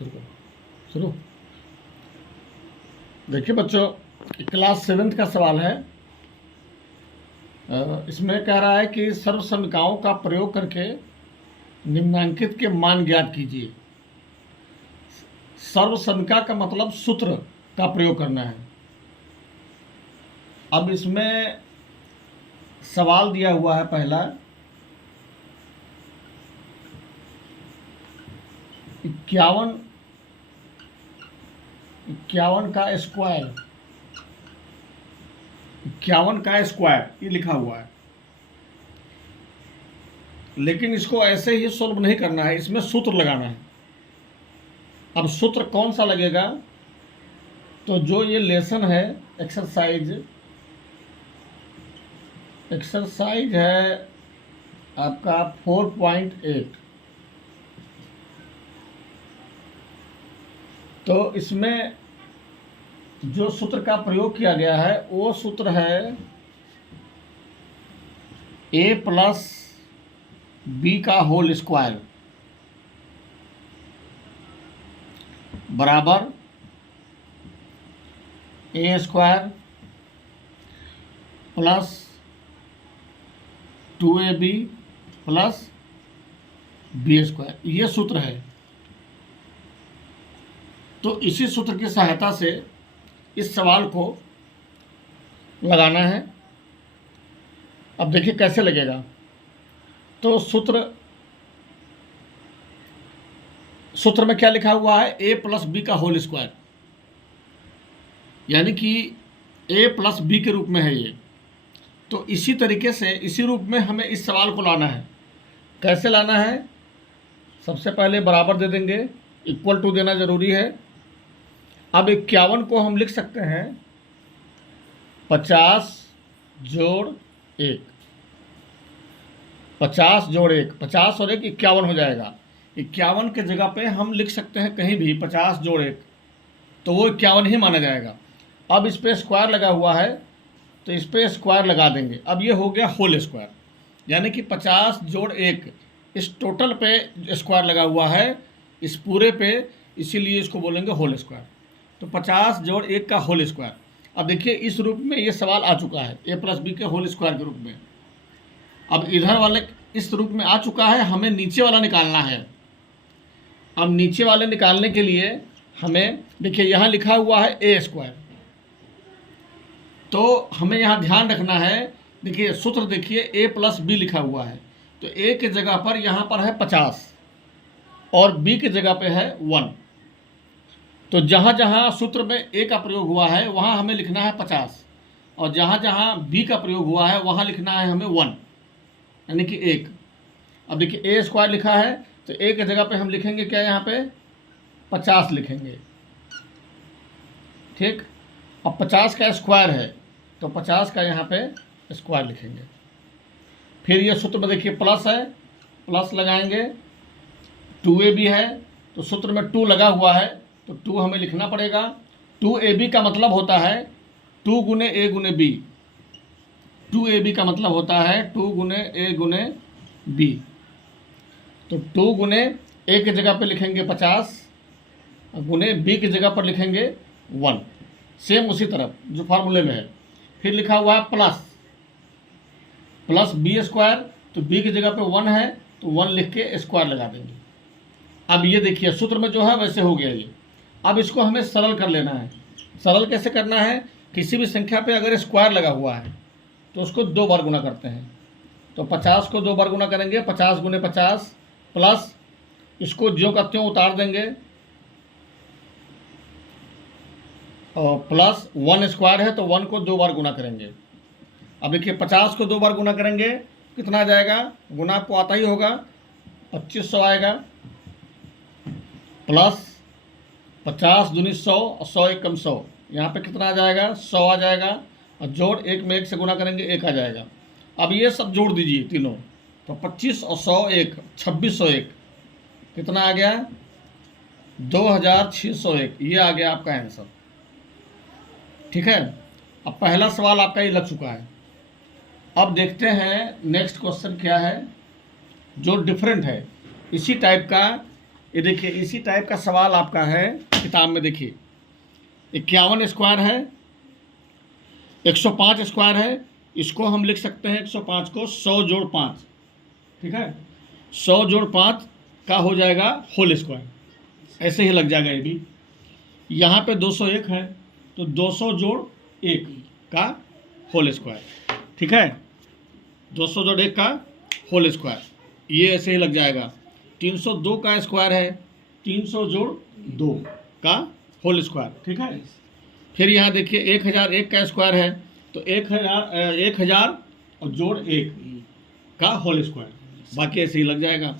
शुरू करो। शुरू। देखिए बच्चों, क्लास 7th का सवाल है। इसमें कह रहा है कि सर्वसमीकाओं का प्रयोग करके निम्नांकित के मान ज्ञात कीजिए। सर्वसमीका का मतलब सूत्र का प्रयोग करना है। अब इसमें सवाल दिया हुआ है पहला, 51 का स्क्वायर, 51 का स्क्वायर ये लिखा हुआ है। लेकिन इसको ऐसे ही सोल्व नहीं करना है, इसमें सूत्र लगाना है। अब सूत्र कौन सा लगेगा? तो जो ये लेसन है, एक्सरसाइज है आपका 4.8। तो इसमें जो सूत्र का प्रयोग किया गया है वो सूत्र है a प्लस बी का होल स्क्वायर बराबर a square plus 2ab plus b square, ये सूत्र है। तो इसी सूत्र की सहायता से इस सवाल को लगाना है। अब देखिए कैसे लगेगा। तो सूत्र में क्या लिखा हुआ है? a प्लस बी का होल स्क्वायर, यानी कि a प्लस बी के रूप में है ये। तो इसी तरीके से इसी रूप में हमें इस सवाल को लाना है। कैसे लाना है? सबसे पहले बराबर दे देंगे, इक्वल टू देना जरूरी है। अब 51 को हम लिख सकते हैं 50 जोड़ 1, 50 जोड़ 1, 50 और 1 51 हो जाएगा। 51 के जगह पे हम लिख सकते हैं कहीं भी 50 जोड़ 1, तो वो 51 ही माना जाएगा। अब इस पर स्क्वायर लगा हुआ है तो इस पर स्क्वायर लगा देंगे। अब ये हो गया होल स्क्वायर, यानी कि 50 जोड़ 1, इस टोटल पे स्क्वायर लगा हुआ है, इस पूरे पे, इसीलिए इसको बोलेंगे होल स्क्वायर। तो 50 जोड़ 1 का होल स्क्वायर। अब देखिए इस रूप में ये सवाल आ चुका है, a प्लस बी के होल स्क्वायर के रूप में। अब इधर वाले इस रूप में आ चुका है, हमें नीचे वाला निकालना है। अब नीचे वाले निकालने के लिए हमें देखिए यहाँ लिखा हुआ है a स्क्वायर, तो हमें यहाँ ध्यान रखना है। देखिए सूत्र देखिए a प्लस बी लिखा हुआ है, तो a के जगह पर यहाँ पर है 50 और b के जगह पे है 1। तो जहाँ जहाँ सूत्र में a का प्रयोग हुआ है वहाँ हमें लिखना है 50, और जहाँ जहाँ b का प्रयोग हुआ है वहाँ लिखना है हमें 1, यानी कि 1। अब देखिए a स्क्वायर लिखा है तो a के जगह पे हम लिखेंगे क्या? यहाँ पे 50 लिखेंगे, ठीक। अब 50 का स्क्वायर है तो 50 का यहाँ पे स्क्वायर लिखेंगे। फिर ये सूत्र में देखिए प्लस है, प्लस लगाएंगे, 2ab है तो सूत्र में 2 लगा हुआ है तो 2 हमें लिखना पड़ेगा। 2ab का मतलब होता है 2 गुने a गुने b। 2ab का मतलब होता है 2 गुने a गुने b। तो 2 गुने a के जगह पे लिखेंगे 50, गुने b की जगह पर लिखेंगे 1, सेम उसी तरफ जो फार्मूले में है। फिर लिखा हुआ है प्लस बी स्क्वायर, तो b की जगह पे 1 है तो 1 लिख के स्क्वायर लगा देंगे। अब ये देखिए सूत्र में जो है वैसे हो गया ये। अब इसको हमें सरल कर लेना है। सरल कैसे करना है? किसी भी संख्या पे अगर स्क्वायर लगा हुआ है तो उसको 2 बार गुना करते हैं। तो 50 को 2 बार गुना करेंगे, 50 गुने 50, प्लस इसको ज्यों का त्यों उतार देंगे, और प्लस 1 स्क्वायर है तो 1 को 2 बार गुना करेंगे। अब देखिए 50 को 2 बार गुना करेंगे कितना आ जाएगा? गुना आपको आता ही होगा, 2500 आएगा, प्लस 50 दूनी 100 और 100 एक कम 100, यहाँ पे कितना आ जाएगा? 100 आ जाएगा, और जोड़ 1 में 1 से गुना करेंगे 1 आ जाएगा। अब ये सब जोड़ दीजिए तीनों, तो 25 और 100 1, 2601, कितना आ गया? 2601। ये आ गया आपका आंसर, ठीक है। अब पहला सवाल आपका ये लग चुका है। अब देखते हैं नेक्स्ट क्वेश्चन क्या है जो डिफरेंट है। इसी टाइप का ये देखिए इसी टाइप का सवाल आपका है किताब में। देखिए 51 स्क्वायर है, 105 स्क्वायर है, इसको हम लिख सकते हैं 105 को 100 जोड़ 5, ठीक है, 100 जोड़ 5 का हो जाएगा होल स्क्वायर, ऐसे ही लग जाएगा ये भी। यहाँ पे 201 है तो 200 जोड़ 1 का होल स्क्वायर, ठीक है, 200 जोड़ 1 का होल स्क्वायर, ये ऐसे ही लग जाएगा। 302 का स्क्वायर है, 300 जोड़ 2 का होल स्क्वायर, ठीक है। फिर यहाँ देखिए 1001 का स्क्वायर है तो 1000 और जोड़ 1 का होल स्क्वायर, बाकी ऐसे ही लग जाएगा।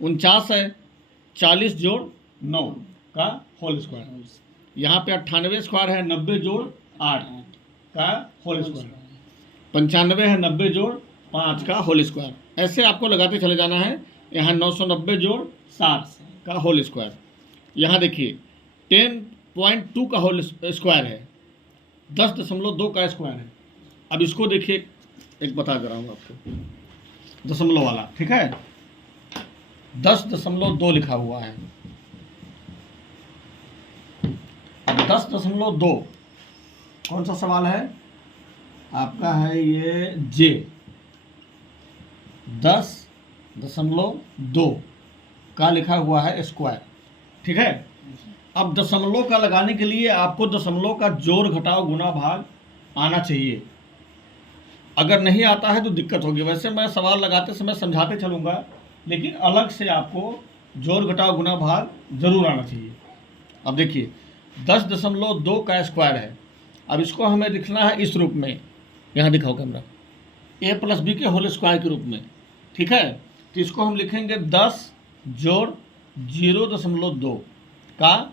49 है, 40 जोड़ 9 का होल स्क्वायर। यहाँ पे 98 स्क्वायर है, 90 जोड़ 8 का होल स्क्वायर। 95 है, 90 जोड़ 5 का होल स्क्वायर। ऐसे आपको लगाते चले जाना है। यहाँ 990 जोड़ 7 का होल स्क्वायर। यहाँ देखिए 10.2 का होल स्क्वायर है, 10.2 का स्क्वायर है। अब इसको देखिए, एक बता दे रहा हूँ आपको, दशमलव वाला, ठीक है, 10.2 लिखा हुआ है। अब 10.2 कौन सा सवाल है आपका? है ये जे, 10.2 का लिखा हुआ है स्क्वायर, ठीक है। अब दशमलव का लगाने के लिए आपको दशमलव का जोड़ घटाव गुना भाग आना चाहिए। अगर नहीं आता है तो दिक्कत होगी। वैसे मैं सवाल लगाते समय समझाते चलूँगा, लेकिन अलग से आपको जोड़ घटाव गुना भाग जरूर आना चाहिए। अब देखिए 10.2 का स्क्वायर है। अब इसको हमें लिखना है इस रूप में, यहाँ दिखाओ कैमरा, a प्लस बी के होल स्क्वायर के रूप में, ठीक है। तो इसको हम लिखेंगे 10 जोड़ 0.2 का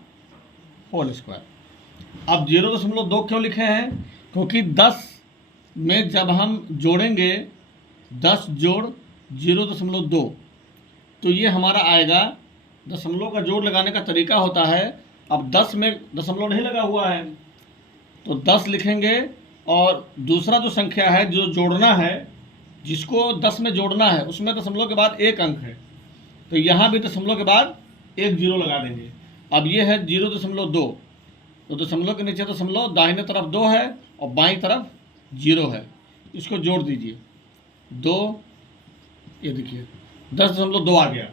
होल स्क्वायर। अब 0.2 क्यों लिखे हैं? क्योंकि 10 में जब हम जोड़ेंगे 10 जोड़ 0.2 तो ये हमारा आएगा। दशमलव का जोड़ लगाने का तरीका होता है, अब 10 में दशमलव नहीं लगा हुआ है तो 10 लिखेंगे, और दूसरा जो संख्या है जो जोड़ना है, जिसको 10 में जोड़ना है, उसमें दशमलव के बाद 1 अंक है, तो यहाँ भी दशमलव के बाद 1 जीरो लगा देंगे। अब ये है 0.2, तो दशमलव के नीचे दशमलव, दाहिने तरफ 2 है और बाईं तरफ 0 है, इसको जोड़ दीजिए 2, ये देखिए 10.2 आ गया।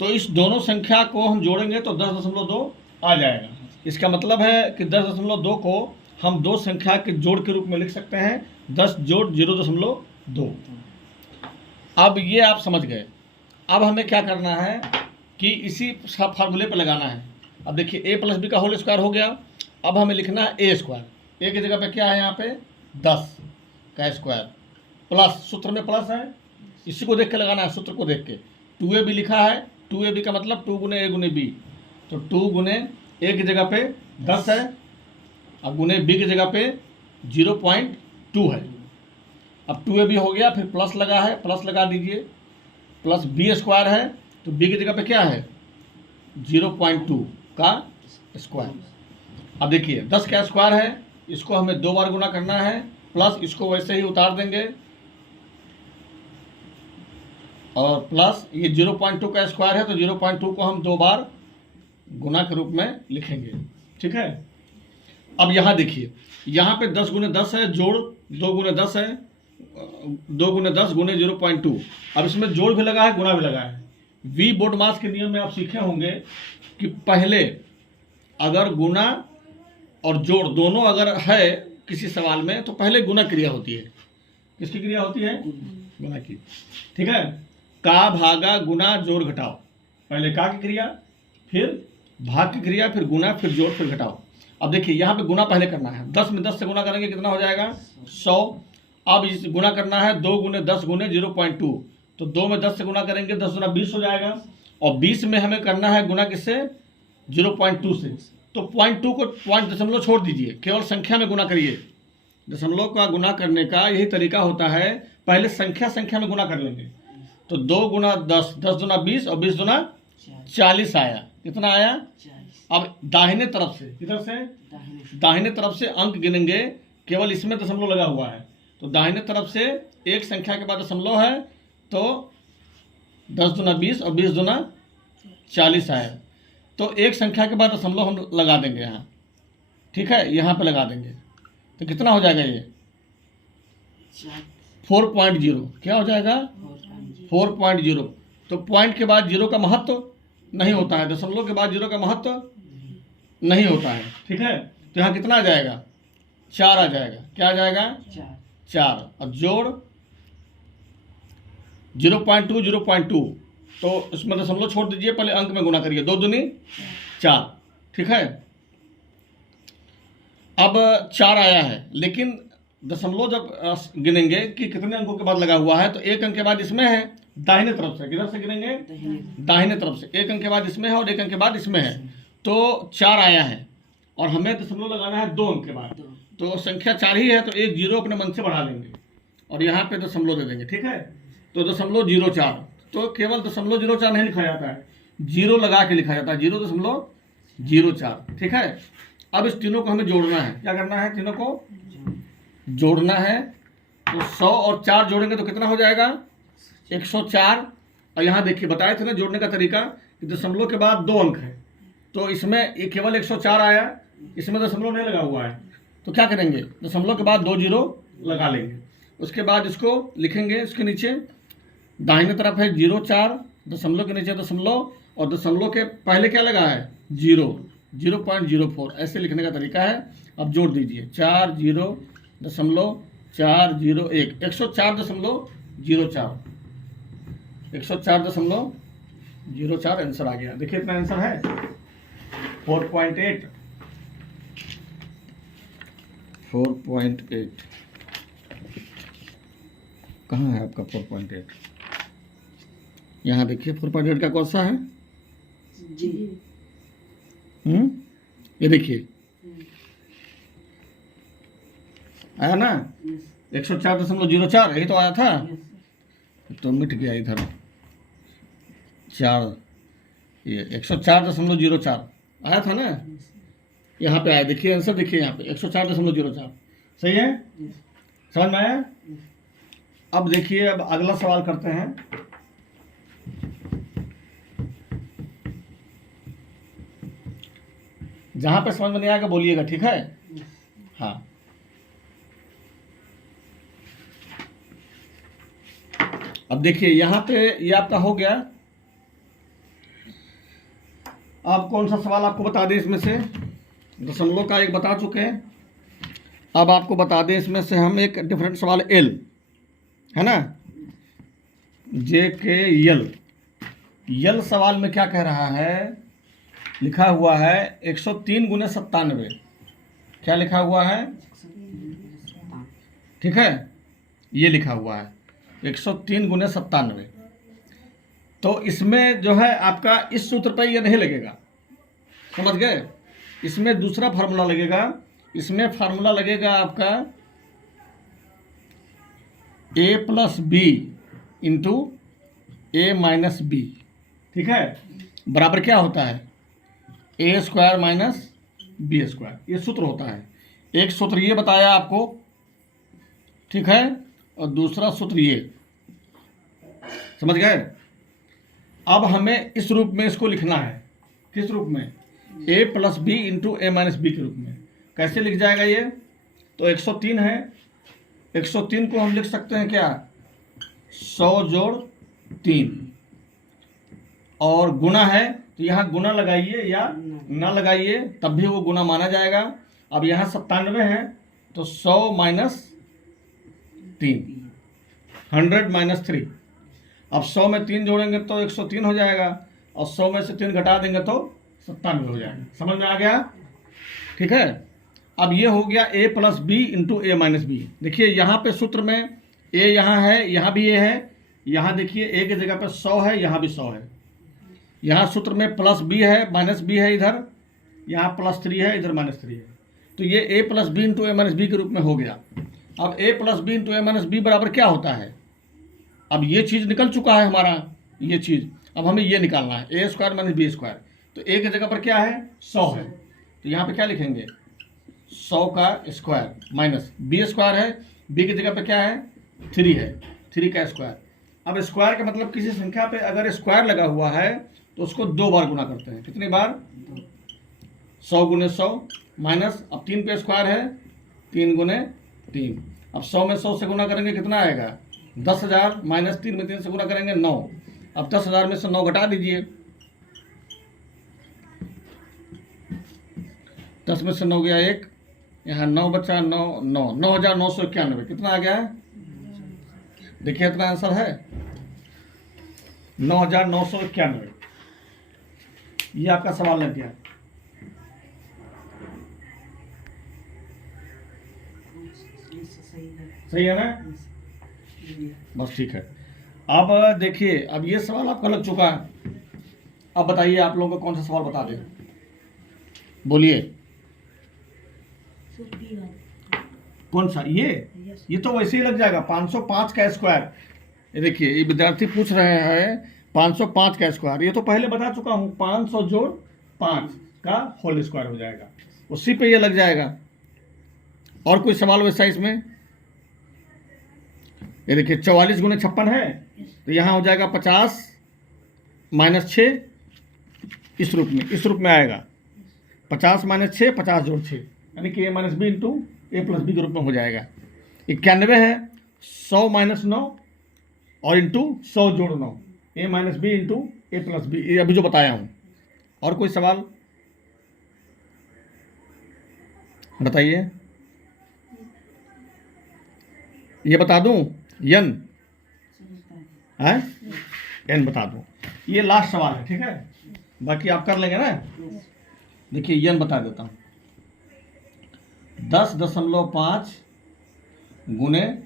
तो इस दोनों संख्या को हम जोड़ेंगे तो 10.2 आ जाएगा। इसका मतलब है कि 10.2 को हम दो संख्या के जोड़ के रूप में लिख सकते हैं, 10 जोड़ 0.2। अब ये आप समझ गए। अब हमें क्या करना है कि इसी फार्मूले पर लगाना है। अब देखिए a प्लस बी का होल स्क्वायर हो गया। अब हमें लिखना है a स्क्वायर। a की जगह पे क्या है? यहाँ पे 10 का स्क्वायर प्लस, सूत्र में प्लस है, इसी को देख के लगाना है, सूत्र को देख के। 2ab लिखा है, 2ab का मतलब 2 गुने a गुने b, तो 2 गुने a की जगह पे 10 है और गुने b की जगह पे 0.2 है। अब 2ab हो गया, फिर प्लस लगा है, प्लस लगा दीजिए, प्लस b स्क्वायर है तो b की जगह पे क्या है? 0.2 का स्क्वायर। अब देखिए 10 का स्क्वायर है, इसको हमें 2 बार गुना करना है, प्लस इसको वैसे ही उतार देंगे और प्लस ये 0.2 का स्क्वायर है तो 0.2 को हम 2 बार गुना के रूप में लिखेंगे, ठीक है। अब यहाँ देखिए, यहाँ पे 10 गुने 10 है, जोड़ 2 गुने 10 है, 2 गुने 10 गुने 0.2। अब इसमें जोड़ भी लगा है, गुना भी लगा है। वी बोर्ड मास के नियम में आप सीखे होंगे कि पहले अगर गुना और जोड़ दोनों अगर है किसी सवाल में तो पहले गुना क्रिया होती है। किसकी क्रिया होती है? गुना की, ठीक है। का भागा गुना जोड़ घटाओ, पहले का की क्रिया, फिर भाग की क्रिया, फिर गुना, फिर जोड़, फिर घटाओ। अब देखिए यहाँ पे गुना पहले करना है, 10 में 10 से गुना करेंगे कितना हो जाएगा? 100। अब इस गुना करना है 2 गुने 10 गुने 0.2, तो 2 में 10 से गुना करेंगे 10 गुना 20 हो जाएगा, और 20 में हमें करना है गुना किससे? 0.2 से। तो 0.2 को पॉइंट दशमलव छोड़ दीजिए, केवल संख्या में गुना करिए। दशमलव का गुना करने का यही तरीका होता है, पहले संख्या में गुना कर लेंगे। तो 2 गुना 10, 10 दुना 20 और 20 दुना 40 आया। कितना आया? अब दाहिने तरफ से, किधर से? दाहिने तरफ से अंक गिनेंगे, केवल इसमें दशमलव लगा हुआ है, तो दाहिने तरफ से एक संख्या के बाद दशमलव है, तो 10 दुना 20 और 20 दुना 40 आया। तो एक संख्या के बाद दशमलव हम लगा देंगे यहाँ, ठीक है, यहाँ पे लगा देंगे तो कितना हो जाएगा ये 4.0। क्या हो जाएगा 4.0। तो पॉइंट के बाद जीरो का महत्व नहीं होता है, दशमलव के बाद जीरो का महत्व नहीं होता है, ठीक है। तो यहाँ कितना आ जाएगा 4 आ जाएगा। क्या आ जाएगा 4। अब जोड़ 0.2 0.2, तो इसमें दशमलव छोड़ दीजिए, पहले अंक में गुना करिए, 2 दूनी 4, ठीक है। अब 4 आया है, लेकिन दशमलव जब गिनेंगे कि कितने अंकों के बाद लगा हुआ है, तो एक अंक के बाद इसमें है दाहिने तरफ से, किधर से गिनेंगे दाहिने तरफ से, एक अंक के बाद इसमें है और एक अंक के बाद इसमें है, तो 4 आया है और हमें दशमलव लगाना है 2 अंक के बाद। तो संख्या 4 ही है, तो एक जीरो अपने मन से बढ़ा देंगे और यहाँ पे दशमलव दे देंगे, ठीक है। तो 0.04, तो केवल 0.04 नहीं लिखा जाता है, जीरो लगा के लिखा जाता है, 0.04, ठीक है। अब इस तीनों को हमें जोड़ना है। क्या करना है, तीनों को जोड़ना है। तो 100 और 4 जोड़ेंगे तो कितना हो जाएगा 104। और यहाँ देखिए बताए थे ना जोड़ने का तरीका कि दशमलव के बाद 2 अंक है, तो इसमें ये केवल 104 आया, इसमें दशमलव नहीं लगा हुआ है, तो क्या करेंगे दशमलव के बाद 2 जीरो लगा लेंगे। उसके बाद इसको लिखेंगे, इसके नीचे दाहिने तरफ है 0.4, दशमलव के नीचे दशमलव और दशमलव के पहले क्या लगा है 0.04, ऐसे लिखने का तरीका है। अब जोड़ दीजिए 40.401, 104.04, 104.04 आंसर आ गया। देखिए इतना आंसर है 4.8। कहाँ है आपका 4.8? यहाँ देखिए 4.8 का कौन सा है जी। ये देखिए आया ना 104.04, यही तो आया था, तो मिट गया इधर 4, ये 104.04 आया था ना, यहाँ पे आया, देखिए आंसर देखिए यहाँ पे 104.04, सही है, समझ में आया। अब देखिए अब अगला सवाल करते हैं। जहाँ पे समझ में नहीं आएगा बोलिएगा, ठीक है। हाँ, अब देखिए यहाँ पे ये आपका हो गया। अब कौन सा सवाल आपको बता दें इसमें से, दशमलव का एक बता चुके हैं, अब आपको बता दें इसमें से हम एक डिफरेंट सवाल एल है ना, JK यल सवाल में क्या कह रहा है, लिखा हुआ है 103 गुने 97। क्या लिखा हुआ है, ठीक है, ये लिखा हुआ है 103 गुने 97। तो इसमें जो है आपका इस सूत्र पर ये नहीं लगेगा, समझ गए। इसमें दूसरा फार्मूला लगेगा, इसमें फार्मूला लगेगा आपका A+B इंटू A-B, ठीक है, बराबर क्या होता है A² - B², ये सूत्र होता है। एक सूत्र ये बताया आपको, ठीक है, और दूसरा सूत्र ये, समझ गए। अब हमें इस रूप में इसको लिखना है, किस रूप में A+B इंटू A-B के रूप में। कैसे लिख जाएगा ये, तो 103 है, 103 को हम लिख सकते हैं क्या 100 जोड़ 3, और गुना है तो यहाँ गुना लगाइए या ना लगाइए तब भी वो गुना माना जाएगा। अब यहाँ 97 है तो 100 माइनस 3, 100 माइनस 3। अब 100 में 3 जोड़ेंगे तो 103 हो जाएगा, और 100 में से 3 घटा देंगे तो 97 हो जाएगा। समझ में आ गया, ठीक है। अब ये हो गया A+B इंटू A-B। देखिए यहाँ पे सूत्र में A यहाँ है, यहाँ भी A है, यहाँ देखिए A की जगह पे 100 है, यहाँ भी 100 है। यहाँ सूत्र में +B है, -B है, इधर यहाँ +3 है, इधर -3 है। तो ये A+B इंटू A-B के रूप में हो गया। अब A+B इंटू A-B बराबर क्या होता है, अब ये चीज़ निकल चुका है हमारा, ये चीज़, अब हमें ये निकालना है A² - B²। तो A की जगह पर क्या है 100 है, तो यहाँ पे क्या लिखेंगे 100 का स्क्वायर माइनस B² है, B की जगह पे क्या है 3 है, 3 का स्क्वायर। अब स्क्वायर का मतलब किसी संख्या पे अगर स्क्वायर लगा हुआ है तो उसको 2 बार गुना करते हैं। कितनी बार? 100 गुने 100 माइनस, अब 3 पे स्क्वायर है, 3 गुने 3। अब 100 में 100 से गुना करेंगे कितना आएगा? 10,000 माइनस 3 में 3 से गुना करेंगे 9। अब 10,000 में से 9 घटा दीजिए, 10 में से 9 गया 1, यहाँ 9 बचा, 9,991। कितना आ गया? देखिए इतना आंसर है 9,991। ये आपका सवाल लग गया। सही है ना? बस ठीक है। अब देखिए, अब ये सवाल आपका लग चुका है। अब बताइए आप लोगों को कौन सा सवाल बता दें, बोलिए कौन सा? ये तो वैसे ही लग जाएगा, 505 का स्क्वायर। ये देखिए, ये विद्यार्थी पूछ रहे हैं 505 का स्क्वायर, ये तो पहले बता चुका हूँ, 500 जोड़ 5 का होल स्क्वायर हो जाएगा, उसी पे ये लग जाएगा। और कोई सवाल वैसा इसमें? ये देखिए 44 गुने 56 है, तो यहाँ हो जाएगा 50 माइनस 6, इस रूप में आएगा 50 माइनस 6, 50 जोड़ 6, यानी कि a minus b into a plus b के रूप में हो जाएगा। 91 है, 100 माइनस 9 और इंटू 100 जोड़ 9, a minus b into a plus b, ये अभी जो बताया हूँ। और कोई सवाल बताइए? ये बता दूं n है, n बता दूं। ये लास्ट सवाल है, ठीक है, बाकी आप कर लेंगे ना। देखिए n बता देता हूँ, 10.5 गुने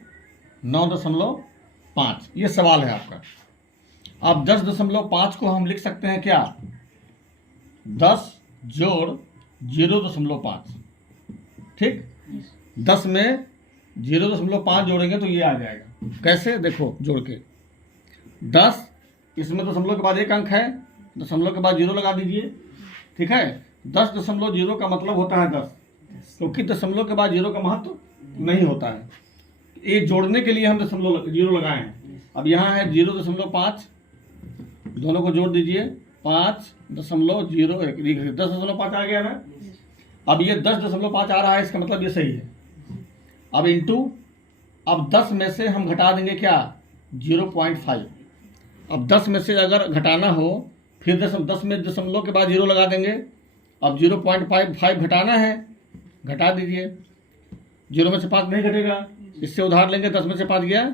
9.5, ये सवाल है आपका। अब 10.5 को हम लिख सकते हैं क्या? 10 जोड़ 0.5, ठीक। 10 में 0.5 जोड़ेंगे तो ये आ जाएगा। कैसे? देखो जोड़ के 10, इसमें दशमलव के बाद एक अंक है, दशमलव के बाद 0 लगा दीजिए, ठीक है। 10.0 का मतलब होता है 10, क्योंकि दशमलव के बाद 0 का महत्व नहीं होता है। ये जोड़ने के लिए हम दशमलव 0 लगाए हैं। अब यहाँ है 0.5, दोनों को जोड़ दीजिए, 5.01, 10.5 आ गया ना। अब ये 10.5 आ रहा है, इसका मतलब ये सही है। अब इंटू, अब 10 में से हम घटा देंगे क्या? 0.5। अब 10 में से अगर घटाना हो, फिर 10 में दशमलव के बाद 0 लगा देंगे। अब 0.5 घटाना है, घटा दीजिए, 0 में से 5 नहीं घटेगा, इससे उधार लेंगे। 10 में से 5 गया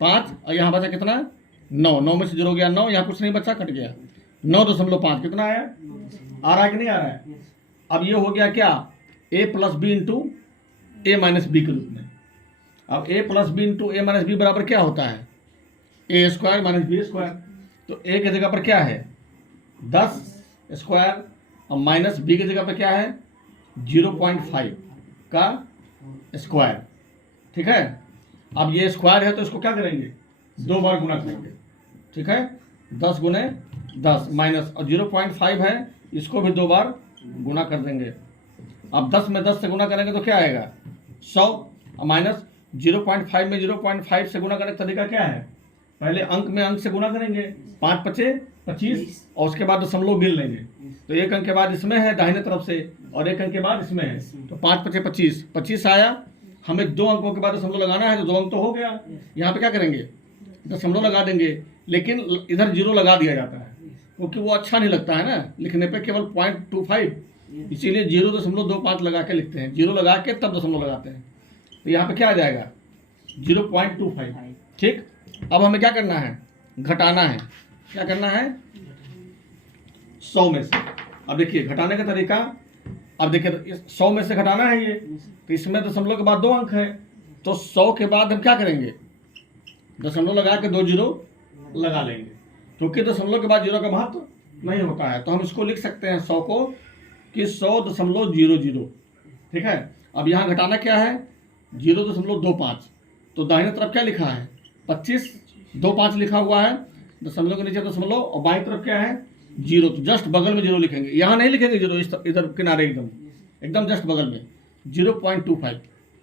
5, और यहाँ बचा कितना? 9, 9 में से 0 गया 9, यहाँ कुछ नहीं बचा, कट गया 9.5। कितना आया? आ रहा है कि नहीं आ रहा है? अब ये हो गया क्या? a plus b into a minus b के रूप में। अब a plus b into a minus b बराबर क्या होता है? A square minus b square. तो a की जगह पर क्या है? 10 स्क्वायर, और माइनस बी की जगह पर क्या है? 0.5 का स्क्वायर, ठीक है। अब ये स्क्वायर है तो इसको क्या करेंगे? 2 बार गुना करेंगे, ठीक है। 10 गुने 10 माइनस, और 0.5 है, इसको भी 2 बार गुना कर देंगे। अब 10 में 10 से गुना करेंगे तो क्या आएगा? 100, माइनस 0.5 में 0.5 से गुना करने का तरीका क्या है? पहले अंक में अंक से गुना करेंगे, 5 पचे 25, और उसके बाद दशमलव गिन लेंगे। तो एक अंक के बाद इसमें है दाहिने तरफ से, और एक अंक के बाद इसमें है, तो 5 पचे 25, 25 आया। हमें 2 अंकों के बाद दशमलव लगाना है, तो 2 अंक तो हो गया। यहाँ पे क्या करेंगे? दशमलव लगा देंगे, लेकिन इधर 0 लगा दिया जाता है, क्योंकि वो अच्छा नहीं लगता है ना लिखने पे, केवल 0.25, इसीलिए 0.25 लगा के लिखते हैं। 0 लगा के तब दशमलव लगाते हैं। तो यहाँ पे क्या आ जाएगा? 0.25, ठीक। अब हमें क्या करना है? घटाना है। क्या करना है? 100 में से। अब देखिए घटाने का तरीका, अब देखिए 100 में से घटाना है ये, तो इसमें दशमलव के बाद 2 अंक है, तो 100 के बाद हम क्या करेंगे? दशमलव लगा के 2 0 लगा लेंगे, क्योंकि दशमलव के बाद 0 का महत्व नहीं होता है। तो हम इसको लिख सकते हैं 100 को कि 100.00, ठीक है। अब यहाँ घटाना क्या है? 0.25, तो दाहिने तरफ क्या लिखा है? 25, 25 लिखा हुआ है, दशमलव के नीचे दशमलव, और बाईं तरफ क्या है? 0, तो जस्ट बगल में 0 लिखेंगे। यहाँ नहीं लिखेंगे 0, इधर किनारे एकदम जस्ट बगल में 0.25।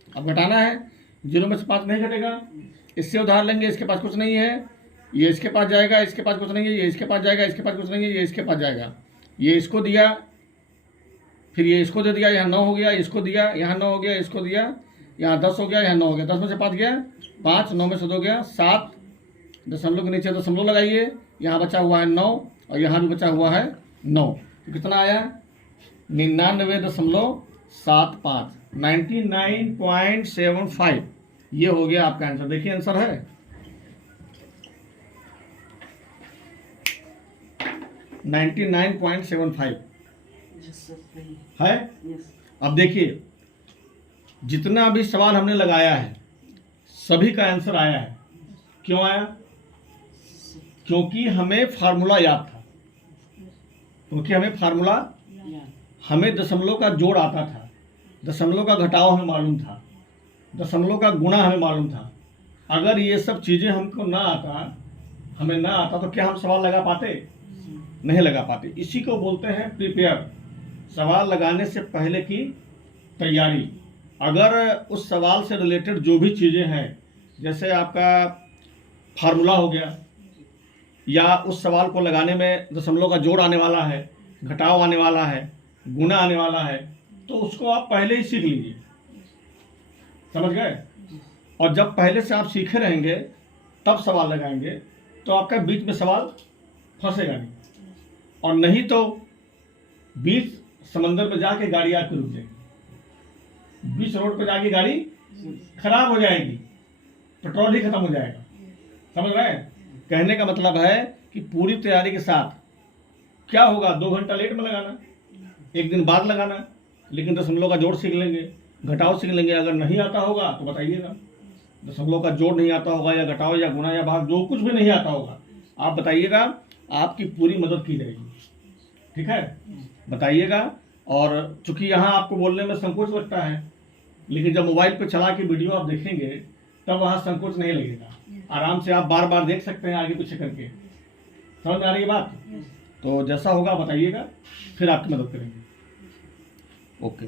अब घटाना है, 0 में से 5 नहीं घटेगा, इससे उधार लेंगे, इसके पास कुछ नहीं है, ये इसके पास जाएगा, इसके पास कुछ नहीं है, ये इसके पास जाएगा, इसके पास कुछ नहीं है, ये इसके पास जाएगा, ये इसको दिया, फिर ये इसको दे दिया, यहाँ 9 हो गया, इसको दिया, यहाँ 9 हो गया, इसको दिया, यहाँ 10 हो गया, यहाँ 9 हो गया, 10 में से 5 गया 5, 9 में से 2 गया 7, दशमलव के नीचे दशमलव लगाइए, यहाँ बचा हुआ है 9 और यहाँ भी बचा हुआ है 9, तो कितना आया 99.75, 99.75, ये हो गया आपका आंसर। देखिए आंसर है 99.75 है। अब देखिए जितना भी सवाल हमने लगाया है सभी का आंसर आया है। क्यों आया? क्योंकि हमें फार्मूला याद था, हमें दशमलव का जोड़ आता था, दशमलव का घटाव हमें मालूम था, दशमलव का गुणा हमें मालूम था। अगर ये सब चीज़ें हमको हमें ना आता तो क्या हम सवाल लगा पाते? नहीं लगा पाते। इसी को बोलते हैं प्रिपेयर, सवाल लगाने से पहले की तैयारी। अगर उस सवाल से रिलेटेड जो भी चीज़ें हैं, जैसे आपका फार्मूला हो गया, या उस सवाल को लगाने में दशमलव का जोड़ आने वाला है, घटाव आने वाला है, गुणा आने वाला है, तो उसको आप पहले ही सीख लीजिए, समझ गए? और जब पहले से आप सीखे रहेंगे तब सवाल लगाएंगे तो आपका बीच में सवाल फंसेगा नहीं, और नहीं तो बीच समंदर पे जाके गाड़ी आके रुक जाएगी, बीच रोड पे जाके गाड़ी खराब हो जाएगी, पेट्रोल ही खत्म हो जाएगा। समझ रहे हैं? कहने का मतलब है कि पूरी तैयारी के साथ क्या होगा, 2 घंटा लेट में लगाना, 1 दिन बाद लगाना, लेकिन दशमलव का जोड़ सीख लेंगे, घटाव सीख लेंगे। अगर नहीं आता होगा तो बताइएगा, दशमलव का जोड़ नहीं आता होगा, या घटाव या गुणा या भाग जो कुछ भी नहीं आता होगा, आप बताइएगा, आपकी पूरी मदद की जाएगी। ठीक है, बताइएगा। और चूंकि यहाँ आपको बोलने में संकोच लगता है, लेकिन जब मोबाइल पे चला के वीडियो आप देखेंगे तब वहाँ संकोच नहीं लगेगा, आराम से आप बार बार देख सकते हैं आगे पीछे करके। समझ में आ रही है बात? तो जैसा होगा बताइएगा, फिर आपकी मदद करेंगे। ओके।